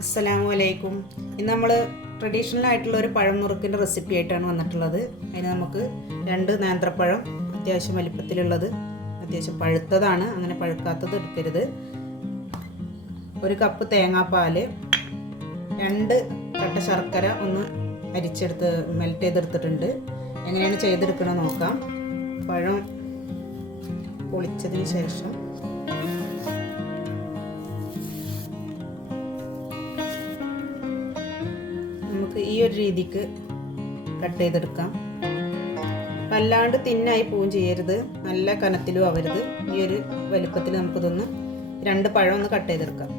അസ്സലാമലൈക്കും. ഇന്ന് നമ്മൾ ട്രഡീഷണൽ ആയിട്ടുള്ള ഒരു പഴം നുറുക്കിൻ്റെ റെസിപ്പി ആയിട്ടാണ് വന്നിട്ടുള്ളത്. അതിന് നമുക്ക് 2 നേന്ത്രപ്പഴം, അത്യാവശ്യം വലിപ്പത്തിലുള്ളത്, അത്യാവശ്യം പഴുത്തതാണ്, അങ്ങനെ പഴുക്കാത്തത് എടുക്കരുത്. 1 കപ്പ് തേങ്ങാപ്പാൽ, 2 കട്ട ശർക്കര ഒന്ന് അരിച്ചെടുത്ത് മെൽറ്റ് ചെയ്തെടുത്തിട്ടുണ്ട്. എങ്ങനെയാണ് ചെയ്തെടുക്കണമെന്ന് നോക്കാം. പഴം പൊളിച്ചതിന് ശേഷം നമുക്ക് ഈ ഒരു രീതിക്ക് കട്ട് ചെയ്തെടുക്കാം. വല്ലാണ്ട് തിന്നായി പോവുകയും ചെയ്യരുത്, നല്ല കനത്തിലും ആവരുത്. ഈ ഒരു വലുപ്പത്തിൽ നമുക്കിതൊന്ന് 2 പഴം ഒന്ന് കട്ട് ചെയ്തെടുക്കാം.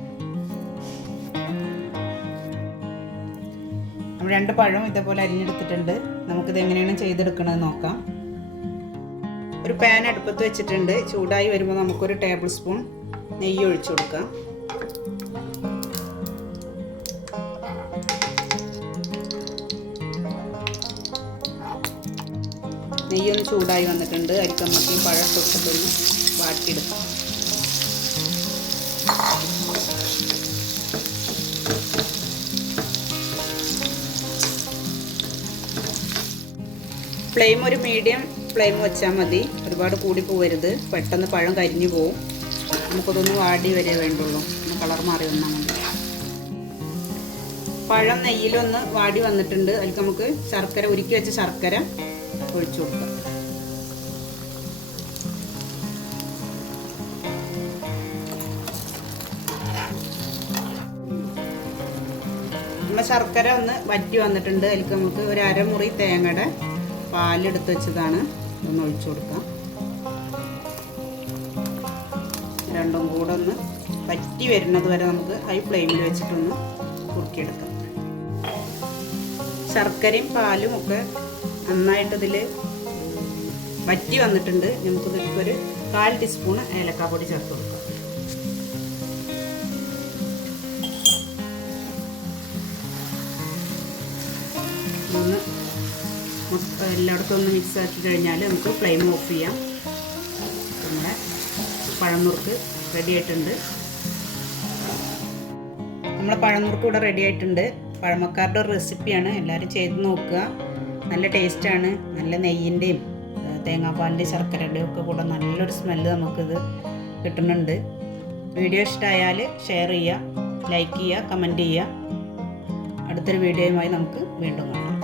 നമ്മൾ 2 പഴം ഇതേപോലെ അരിഞ്ഞെടുത്തിട്ടുണ്ട്. നമുക്കിത് എങ്ങനെയാണ് ചെയ്തെടുക്കണമെന്ന് നോക്കാം. ഒരു പാൻ അടുപ്പത്ത് വെച്ചിട്ടുണ്ട്. ചൂടായി വരുമ്പോൾ നമുക്കൊരു ടേബിൾ സ്പൂൺ നെയ്യ് ഒഴിച്ചു കൊടുക്കാം. നെയ്യൊന്ന് ചൂടായി വന്നിട്ടുണ്ട്. അരിക്കമ്മക്കും പഴം തൊട്ടിട്ടൊന്ന് വാട്ടിയെടുക്കാം. ഫ്ലെയിം ഒരു മീഡിയം ഫ്ലെയിം വെച്ചാൽ മതി, ഒരുപാട് കൂടി പോകരുത്, പെട്ടെന്ന് പഴം കരിഞ്ഞു പോവും. നമുക്കതൊന്ന് വാടി വരെ വേണ്ടുള്ളൂ, ഒന്ന് കളർ മാറി വന്നാൽ മതി. പഴം നെയ്യിലൊന്ന് വാടി വന്നിട്ടുണ്ട്. അതിലേക്ക് നമുക്ക് ശർക്കര, ഉരുക്കി വെച്ച ശർക്കര ഒഴിച്ചു കൊടുക്കാം. നമ്മുടെ ശർക്കര ഒന്ന് വറ്റി വന്നിട്ടുണ്ട്. അതിലേക്ക് നമുക്ക് ഒരു അരമുറി തേങ്ങയുടെ പാലെടുത്ത് വെച്ചതാണ്, ഒന്ന് ഒഴിച്ചു കൊടുക്കാം. രണ്ടും കൂടെ ഒന്ന് വറ്റി വരുന്നത് വരെ നമുക്ക് ഹൈ ഫ്ലെയിമിൽ വെച്ചിട്ടൊന്ന് കുറുക്കിയെടുക്കാം. ശർക്കരയും പാലും ഒക്കെ നന്നായിട്ട് ഇതിൽ വറ്റി വന്നിട്ടുണ്ട്. നമുക്കിതിലേക്കൊരു 1/4 ടീസ്പൂൺ ഏലക്കാപ്പൊടി ചേർത്ത് കൊടുക്കാം. ഒന്ന് എല്ലായിടത്തും ഒന്ന് മിക്സ് ആക്കി കഴിഞ്ഞാൽ നമുക്ക് ഫ്ലെയിം ഓഫ് ചെയ്യാം. നമ്മുടെ പഴം നുറുക്ക് റെഡി ആയിട്ടുണ്ട്. നമ്മളെ പഴം നുറുക്ക് ഇവിടെ റെഡി ആയിട്ടുണ്ട്. പഴമക്കാരുടെ ഒരു റെസിപ്പിയാണ്, എല്ലാവരും ചെയ്ത് നോക്കുക. നല്ല ടേസ്റ്റാണ്. നല്ല നെയ്യിൻ്റെയും തേങ്ങാപ്പാലിൻ്റെയും ശർക്കരയുടെയും ഒക്കെ കൂടെ നല്ലൊരു സ്മെല്ല് നമുക്കിത് കിട്ടുന്നുണ്ട്. വീഡിയോ ഇഷ്ടമായാൽ ഷെയർ ചെയ്യുക, ലൈക്ക് ചെയ്യുക, കമൻറ്റ് ചെയ്യുക. അടുത്തൊരു വീഡിയോയുമായി നമുക്ക് വീണ്ടും കാണാം.